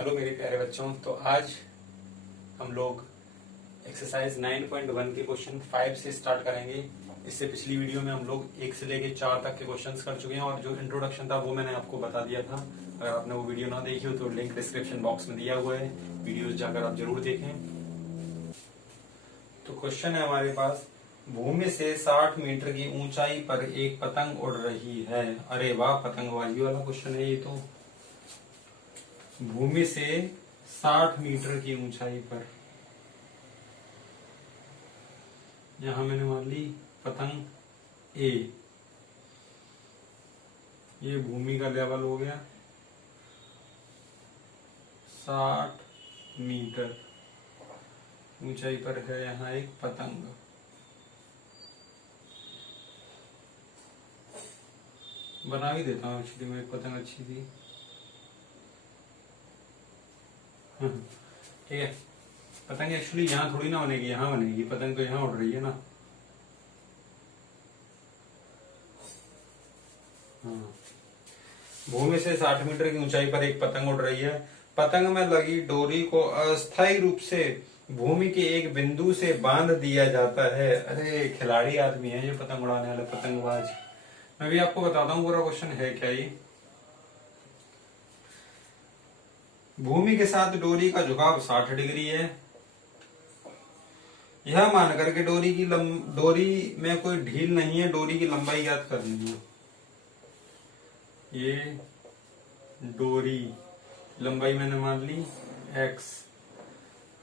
Hello मेरे प्यारे बच्चों। तो आज हम लोग एक्सरसाइज 9.1 के क्वेश्चन 5 से स्टार्ट करेंगे। इससे पिछली वीडियो में हम लोग 1 से लेके 4 तक के क्वेश्चंस कर चुके हैं और जो इंट्रोडक्शन था वो मैंने आपको बता दिया था। अगर आपने वो वीडियो ना देखी हो तो लिंक डिस्क्रिप्शन बॉक्स में दिया हुआ है, वीडियोज जाकर आप जरूर देखें। तो क्वेश्चन है हमारे पास, भूमि से 60 मीटर की ऊंचाई पर एक पतंग उड़ रही है। अरे वाह, पतंगबाजी वाला क्वेश्चन है ये तो। भूमि से 60 मीटर की ऊंचाई पर, यहां मैंने मान ली पतंग ए, ये भूमि का लेवल हो गया 60 मीटर ऊंचाई पर है यहाँ एक पतंग। बना भी देता हूँ, एक्चुअली में एक पतंग अच्छी थी। ठीक है, पतंग एक्चुअली यहाँ थोड़ी ना बनेगी, यहाँ बनेगी। पतंग तो यहाँ उड़ रही है ना। हाँ, भूमि से 60 मीटर की ऊंचाई पर एक पतंग उड़ रही है। पतंग में लगी डोरी को अस्थायी रूप से भूमि के एक बिंदु से बांध दिया जाता है। अरे खिलाड़ी आदमी है ये पतंग उड़ाने वाले, पतंगबाज। मैं भी आपको बताता हूँ पूरा क्वेश्चन है क्या ये। भूमि के साथ डोरी का झुकाव 60 डिग्री है। यह मानकर के डोरी में कोई ढील नहीं है, डोरी की लंबाई ज्ञात करनी है। ये डोरी लंबाई मैंने मान ली x,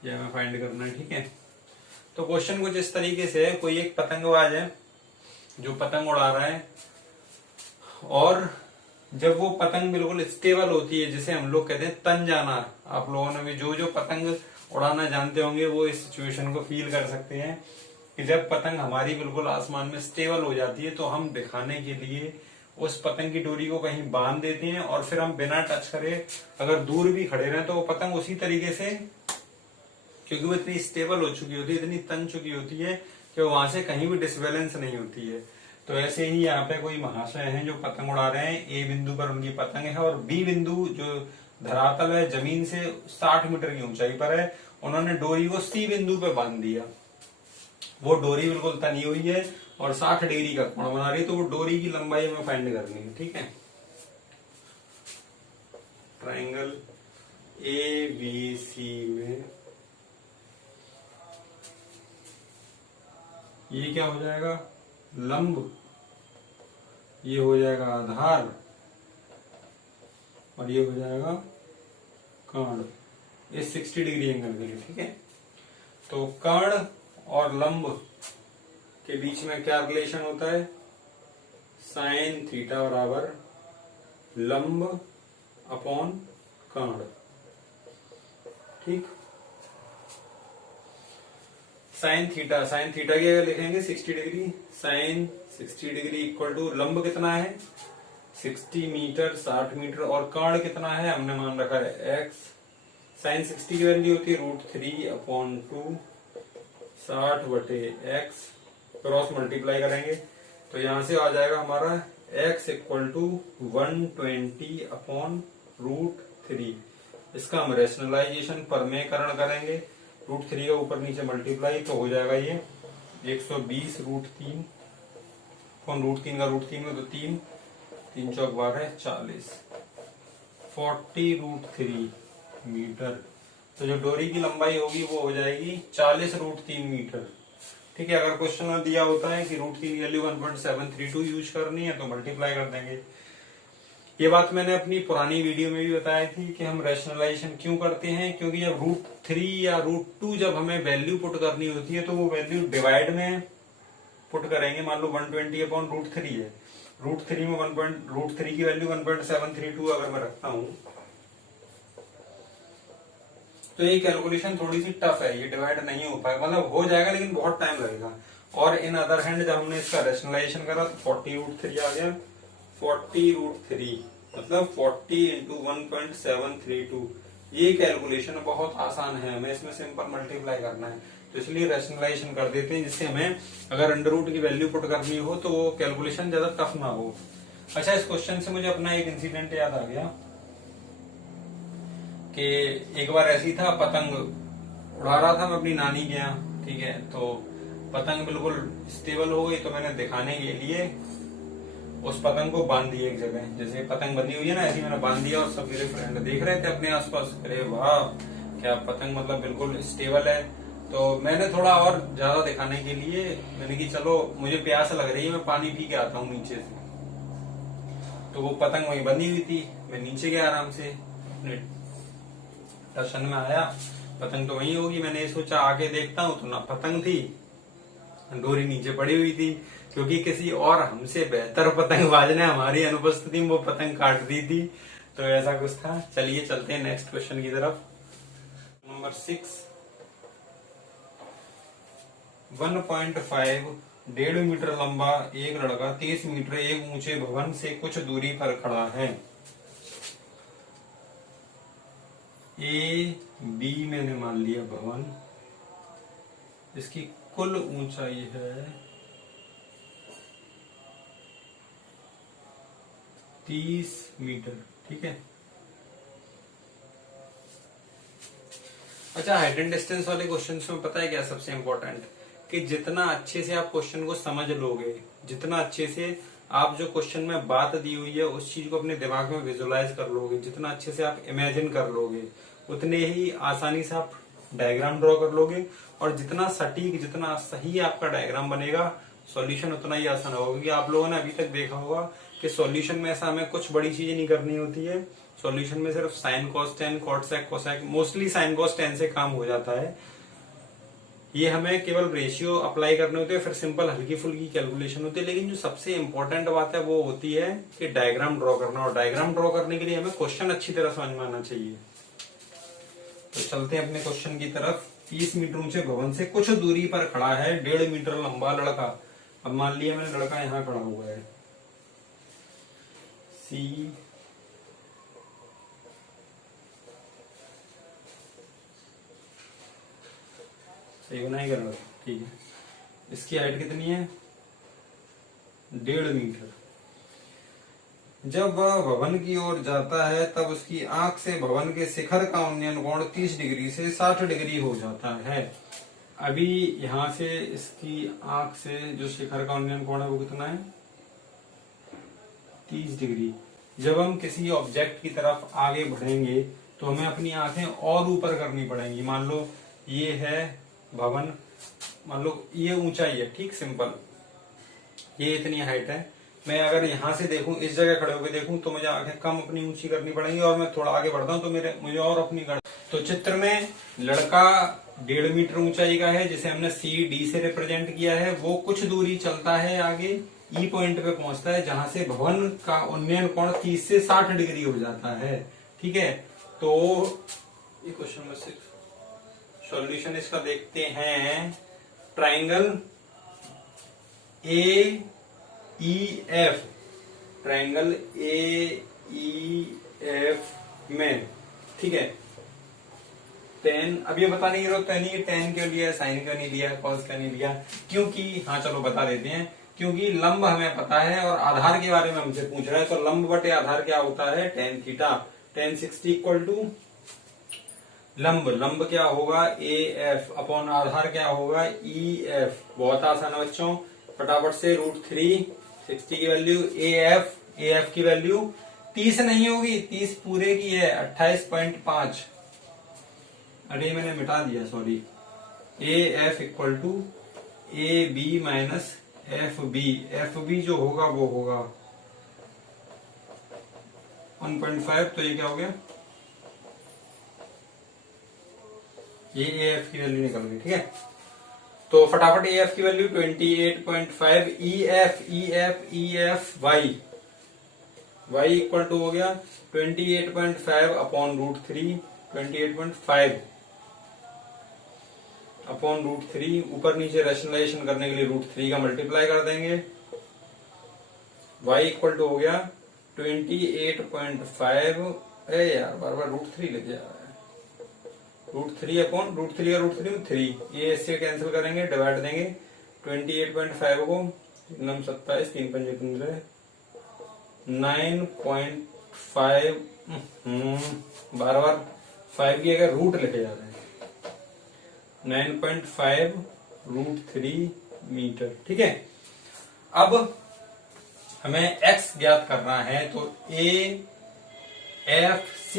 यह हमें फाइंड करना है। ठीक है, तो क्वेश्चन कुछ इस तरीके से है। कोई एक पतंगबाज है जो पतंग उड़ा रहा है, और जब वो पतंग बिल्कुल स्टेबल होती है, जिसे हम लोग कहते हैं तन जाना। आप लोगों ने भी जो पतंग उड़ाना जानते होंगे वो इस सिचुएशन को फील कर सकते हैं कि जब पतंग हमारी बिल्कुल आसमान में स्टेबल हो जाती है तो हम दिखाने के लिए उस पतंग की डोरी को कहीं बांध देते हैं, और फिर हम बिना टच करे अगर दूर भी खड़े रहे तो वो पतंग उसी तरीके से, क्योंकि वो इतनी स्टेबल हो चुकी होती है, इतनी तन चुकी होती है कि वहां से कहीं भी डिसबैलेंस नहीं होती है। तो ऐसे ही यहाँ पे कोई महाशय हैं जो पतंग उड़ा रहे हैं। ए बिंदु पर उनकी पतंग है और बी बिंदु जो धरातल है जमीन से 60 मीटर की ऊंचाई पर है, उन्होंने डोरी को सी बिंदु पे बांध दिया। वो डोरी बिल्कुल तनी हुई है और 60 डिग्री का कोण बना रही है, तो वो डोरी की लंबाई हमें फाइंड करनी है। ठीक है, ट्राइंगल ए बी सी में ये क्या हो जाएगा, लंब, ये हो जाएगा आधार, और ये हो जाएगा कर्ण, इस 60 डिग्री एंगल के लिए। ठीक है, तो कर्ण और लंब के बीच में क्या रिलेशन होता है, साइन थीटा बराबर लंब अपॉन कर्ण। ठीक, साइन थीटा क्या लिखेंगे, 60 degree. Sine 60 degree equal to लंब कितना है 60 मीटर 60 मीटर, और कर्ण कितना है हमने मान रखा है x। साइन 60 की वैल्यू होती है √3/2, 60/x, क्रॉस मल्टीप्लाई करेंगे तो यहां से आ जाएगा हमारा x इक्वल टू 120/√3। इसका हम रेशनलाइजेशन परमेयकरण करेंगे, √3 का ऊपर नीचे मल्टीप्लाई, तो हो जाएगा ये 120√3 कौन, √3 का √3 में तो 3 चौक 12 40, 40√3 मीटर। तो जो डोरी की लंबाई होगी वो हो जाएगी 40√3 मीटर। ठीक है, अगर क्वेश्चन में दिया होता है कि √3 की वैल्यू 1.732 यूज करनी है तो मल्टीप्लाई कर देंगे। ये बात मैंने अपनी पुरानी वीडियो में भी बताई थी कि हम रैशनलाइजेशन क्यों करते हैं, क्योंकि जब √3 या √2 जब हमें वैल्यू पुट करनी होती है तो वो वैल्यू डिवाइड में पुट करेंगे। मान लो 120/√3 है, √3 में √3 की वैल्यू 1.732 अगर मैं रखता हूं तो ये कैलकुलेशन थोड़ी सी टफ है, ये डिवाइड नहीं हो पाएगा, मतलब हो जाएगा लेकिन बहुत टाइम लगेगा। और इन अदर हैंड जब हमने इसका रैशनलाइजेशन करा तो 40√3 आ गया। 40√3 मतलब 40 इंटू 1.732। ये कैलकुलेशन बहुत आसान है, हमें इसमें सिंपल मल्टीप्लाई करना है, तो इसलिए रैशनलाइजेशन कर देते हैं जिससे हमें अगर अंडर रूट की वैल्यू पुट करनी हो तो वो कैलकुलेशन ज्यादा टफ ना हो। अच्छा, इस क्वेश्चन से मुझे अपना एक इंसिडेंट याद आ गया कि एक बार ऐसी था, पतंग उड़ा रहा था मैं अपनी नानी के यहाँ, ठीक है। तो पतंग बिल्कुल स्टेबल हो गई, तो मैंने दिखाने के लिए उस पतंग को बांध दिया एक जगह। जैसे पतंग बंधी हुई है ना, ऐसी मैंने बांध दिया, और सब मेरे फ्रेंड देख रहे थे अपने आसपास, अरे वाह क्या पतंग, मतलब बिल्कुल स्टेबल है। तो मैंने थोड़ा और ज्यादा दिखाने के लिए मैंने कि चलो मुझे प्यास लग रही है, मैं पानी पी के आता हूँ नीचे से। तो वो पतंग वहीं बंधी हुई थी, मैं नीचे गया आराम से, अपने दर्शन में आया, पतंग तो वहीं होगी। मैंने सोचा आगे देखता हूँ, तो ना पतंग थी, डोरी नीचे पड़ी हुई थी, क्योंकि किसी और हमसे बेहतर पतंगबाज ने हमारी अनुपस्थिति में वो पतंग काट दी थी। तो ऐसा कुछ था। चलिए चलते हैं नेक्स्ट क्वेश्चन की तरफ। नंबर 6, 1.5 1.5 मीटर लंबा एक लड़का 30 मीटर एक ऊंचे भवन से कुछ दूरी पर खड़ा है। ए बी मैंने मान लिया भवन, इसकी कुल ऊंचाई है 30 मीटर, ठीक है। अच्छा, हाइट एंड डिस्टेंस वाले क्वेश्चन में पता है क्या सबसे इंपॉर्टेंट, कि जितना अच्छे से आप क्वेश्चन को समझ लोगे, जितना अच्छे से आप जो क्वेश्चन में बात दी हुई है उस चीज को अपने दिमाग में विजुलाइज कर लोगे, जितना अच्छे से आप इमेजिन कर लोगे, उतने ही आसानी से आप डायग्राम ड्रॉ कर लोगे। और जितना सटीक, जितना सही आपका डायग्राम बनेगा, सॉल्यूशन उतना ही आसान होगा। क्योंकि आप लोगों ने अभी तक देखा होगा कि सॉल्यूशन में ऐसा हमें कुछ बड़ी चीजें नहीं करनी होती है। सॉल्यूशन में सिर्फ sine cos tan, cot sec, cosec, mostly sine cos tan से काम हो जाता है। ये हमें केवल रेशियो अप्लाई करने होते हैं, फिर सिंपल हल्की फुल्की कैलकुलेशन होती है। लेकिन जो सबसे इंपॉर्टेंट बात है वो होती है कि डायग्राम ड्रॉ करना, और डायग्राम ड्रॉ करने के लिए हमें क्वेश्चन अच्छी तरह समझ में आना चाहिए। तो चलते हैं अपने क्वेश्चन की तरफ। 30 मीटर ऊंचे भवन से कुछ दूरी पर खड़ा है 1.5 मीटर लंबा लड़का। अब मान लिया मैंने लड़का यहाँ खड़ा हुआ है, सी सही बना ही कर लो, ठीक है। इसकी हाइट कितनी है, 1.5 मीटर। जब वह भवन की ओर जाता है तब उसकी आंख से भवन के शिखर का उन्नयन कोण 30 डिग्री से 60 डिग्री हो जाता है। अभी यहां से इसकी आंख से जो शिखर का उन्नयन कोण है वो कितना है, 30 डिग्री। जब हम किसी ऑब्जेक्ट की तरफ आगे बढ़ेंगे तो हमें अपनी आंखें और ऊपर करनी पड़ेंगी। मान लो ये है भवन, मान लो ये ऊंचाई है, ठीक, सिंपल, ये इतनी हाइट है। मैं अगर यहां से देखूं, इस जगह खड़े होकर देखूं, तो मुझे आंखें कम अपनी ऊंची करनी पड़ेंगी, और मैं थोड़ा आगे बढ़ता हूं तो मुझे और अपनी तो चित्र में लड़का 1.5 मीटर ऊंचाई का है, जिसे हमने सी डी से रिप्रेजेंट किया है। वो कुछ दूरी चलता है आगे, ई पॉइंट पे पहुंचता है, जहां से भवन का उन्नयन कोण 30 से 60 डिग्री हो जाता है, ठीक है। तो ये क्वेश्चन नंबर 6, सॉल्यूशन इसका देखते हैं। Triangle A E F, triangle A E F में, ठीक है, टेन, अब ये बताने की जरूरत है नहीं टेन क्यों लिया, साइन क्यों नहीं लिया, कॉस क्यों नहीं लिया, क्योंकि, हाँ चलो बता देते हैं, क्योंकि लंब हमें पता है और आधार के बारे में हमसे पूछ रहा है। तो लंब बटे आधार क्या होता है, tan theta. Tan 60 equal to लंब, लंब क्या होगा, ए एफ अपॉन आधार क्या होगा, ई एफ। बहुत आसान है बच्चों, फटाफट से √3, 60 की वैल्यू, ए एफ की वैल्यू 30 नहीं होगी, 30 पूरे की है, 28.5। अरे मैंने मिटा दिया, sorry. A F equal to A B minus F B. F B जो होगा वो होगा 1.5, तो ये क्या हो गया, ये ए एफ की वैल्यू निकल गई, ठीक है। तो फटाफट ए एफ की value 28.5, E F Y equal to हो गया 28.5 अपॉन √3, 28.5 अपॉन √3, ऊपर नीचे रैशनलाइजेशन करने के लिए √3 का मल्टीप्लाई कर देंगे। y इक्वल टू हो गया 28.5, अरे यार बार बार √3 लिख जा रहा है, √3 अपॉन √3 और √3 में 3, ये इससे कैंसिल करेंगे, डिवाइड देंगे 28.5 को, 27, 3 पंजे 15, 9.5, बार बार 5 की अगर रूट लिखे जा रहे हैं 9.5√3 मीटर। ठीक है, अब हमें x ज्ञात करना है, तो AFC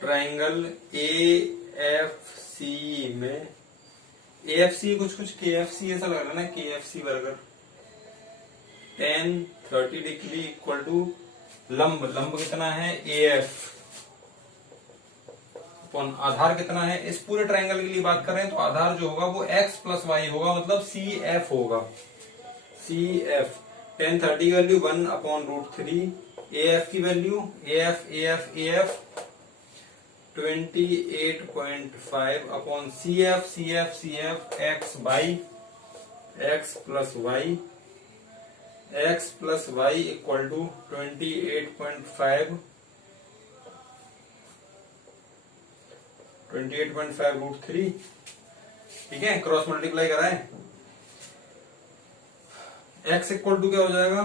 ट्राइंगल AFC में AFC कुछ KFC ऐसा लग रहा है ना, KFC burger, tan 30 degree equal to लंब कितना है AF अपॉन आधार कितना है। इस पूरे ट्राइंगल के लिए बात कर रहे हैं तो आधार जो होगा वो x प्लस वाई होगा, मतलब CF होगा। CF tan 30 की वैल्यू 1/√3, AF की value AF 28.5 upon CF x by x plus Y equal to 28.5√3। ठीक है, क्रॉस मल्टीप्लाई कराएं, x इक्वल टू क्या हो जाएगा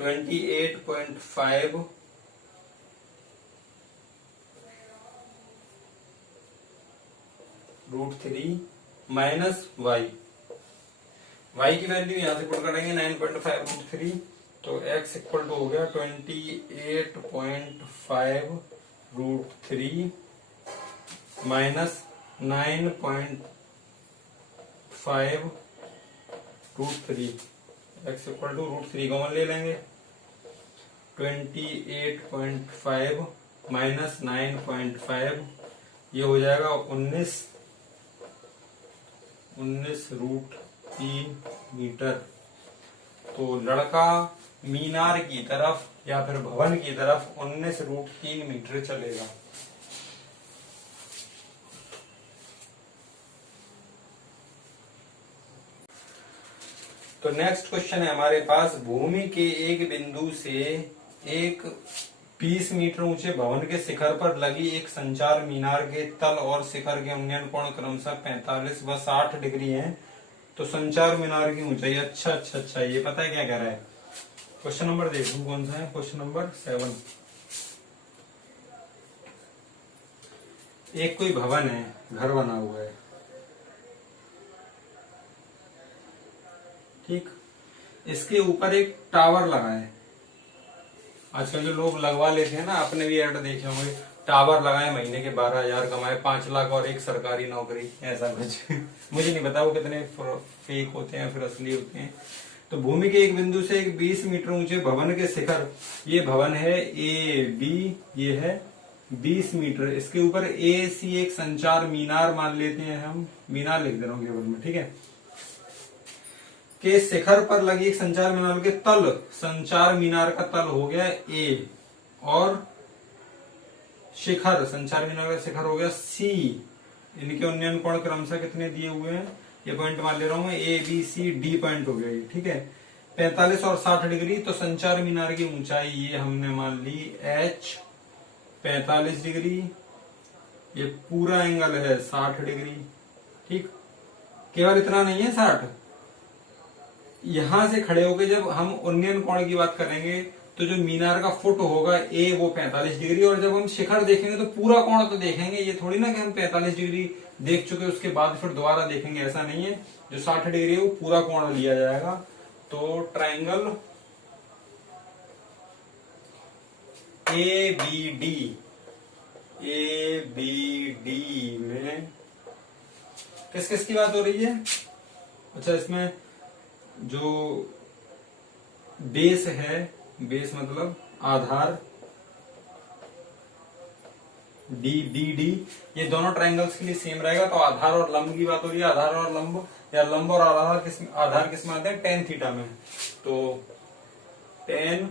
28.5√3 माइनस y की वैल्यू यहां से पुट करेंगे 9.5√3, तो x इक्वल टू हो गया 28.5√3 minus 9.5√3, x equal to √3 common ले लेंगे, 28.5 माइनस 9.5 ये हो जाएगा 19√3 मीटर। तो लड़का मीनार की तरफ या फिर भवन की तरफ 19√3 मीटर चलेगा। तो नेक्स्ट क्वेश्चन है हमारे पास, भूमि के एक बिंदु से एक 20 मीटर ऊंचे भवन के शिखर पर लगी एक संचार मीनार के तल और शिखर के उन्नयन कोण क्रमशः 45 व 60 डिग्री हैं। तो संचार मीनार की ऊंचाई, अच्छा ये पता है क्या कह रहा है। क्वेश्चन नंबर देखो कौन सा है, क्वेश्चन नंबर 7। एक कोई भवन है, घर बना हुआ है, ठीक, इसके ऊपर एक टावर लगा है। आजकल जो लोग लगवा लेते हैं ना, आपने भी ऐड देखे होंगे, टावर लगाए महीने के 12,000 कमाए, 5 लाख और एक सरकारी नौकरी, ऐसा कुछ मुझे नहीं पता वो कितने फेक होते हैं फिर असली होते हैं। तो भूमि के एक बिंदु से एक 20 मीटर ऊंचे भवन के शिखर, ये भवन है AB, ये है 20 मीटर, इसके ऊपर AC एक संचार मीनार मान लेते हैं हम, मीनार लिख दे रहा हूं केवल में, ठीक है, के शिखर पर लगी एक संचार मीनार के तल, संचार मीनार का तल हो गया A और शिखर, संचार मीनार का शिखर हो गया C। इनके उन्नयन कोण क्रमशः कितने दिए हुए हैं, ये पॉइंट मान ले रहा हूं मैं, ABCD पॉइंट हो गया ये, ठीक है, 45 और 60 डिग्री। तो संचार मीनार की ऊंचाई ये हमने मान ली H 45 डिग्री, ये पूरा एंगल है 60 डिग्री, ठीक, केवल इतना नहीं है 60, यहां से खड़े होकर जब हम उन्नयन कोण की बात करेंगे तो जो मीनार का फुट होगा A वो 45 डिग्री, और जब हम शिखर देखेंगे तो पूरा कोण तो देखेंगे, ये थोड़ी ना कि हम 45 डिग्री देख चुके उसके बाद फिर दोबारा देखेंगे, ऐसा नहीं है, जो 60 डिग्री है वो पूरा कोण लिया जाएगा। तो ट्राइंगल ABD में किस किस की बात हो रही है, अच्छा इसमें जो बेस है, बेस मतलब आधार, BD, ये दोनों ट्राइंगल्स के लिए सेम रहेगा। तो आधार और लंब की बात हो रही है, आधार और लंब, या लंब और आधार किस में आते हैं, tan थीटा में। तो tan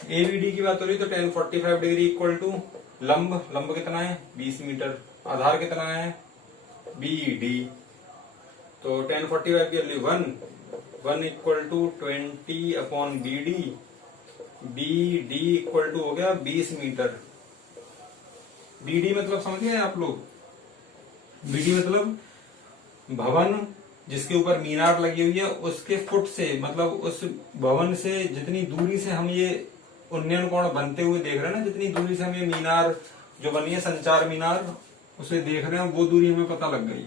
ABD की बात हो रही है, तो tan 45 डिग्री इक्वल टू लंब कितना है 20 मीटर, आधार कितना है BD, तो tan 45 की value 1 equal to 20 upon BD equal to हो गया 20 मीटर। BD मतलब समझ गए आप लोग, BD मतलब भवन जिसके ऊपर मीनार लगी हुई है उसके फुट से, मतलब उस भवन से जितनी दूरी से हम ये उन्नयन कोण बनते हुए देख रहे हैं ना, जितनी दूरी से हमें मीनार जो बनी है संचार मीनार उसे देख रहे हैं, वो दूरी हमें पता लग गई।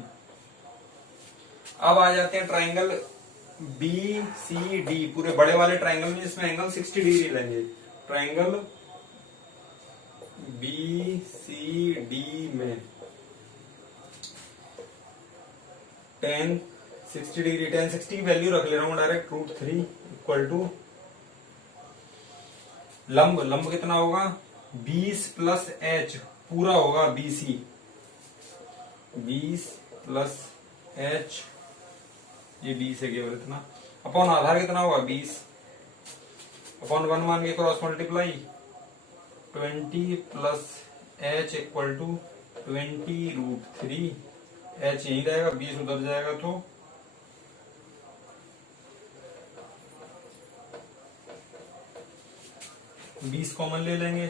अब आ जाते हैं ट्राइंगल बी सी डी, पूरे बड़े वाले ट्राइंगल में जिसमें एंगल 60 डिग्री लेंगे। ट्राइंगल बी सी डी में tan 60 डिग्री, tan 60 की वैल्यू रख ले रहा हूं डायरेक्ट, √3 इक्वल टू लंब कितना होगा 20 प्लस h पूरा होगा BC, 20 प्लस h, ये 20 है केवल इतना, अपॉन आधार कितना होगा 20, अपॉन 1 मान के cross multiply 20 plus h equal to 20√3, h यही रहेगा, 20 उधर जाएगा तो 20 कॉमन ले लेंगे,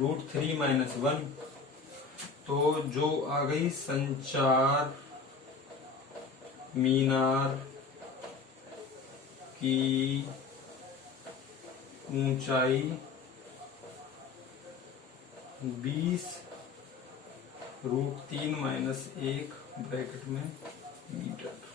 √3 माइनस 1, तो जो आ गई संचार मीनार की ऊंचाई 20 √3 माइनस 1 ब्रैकेट में मीटर।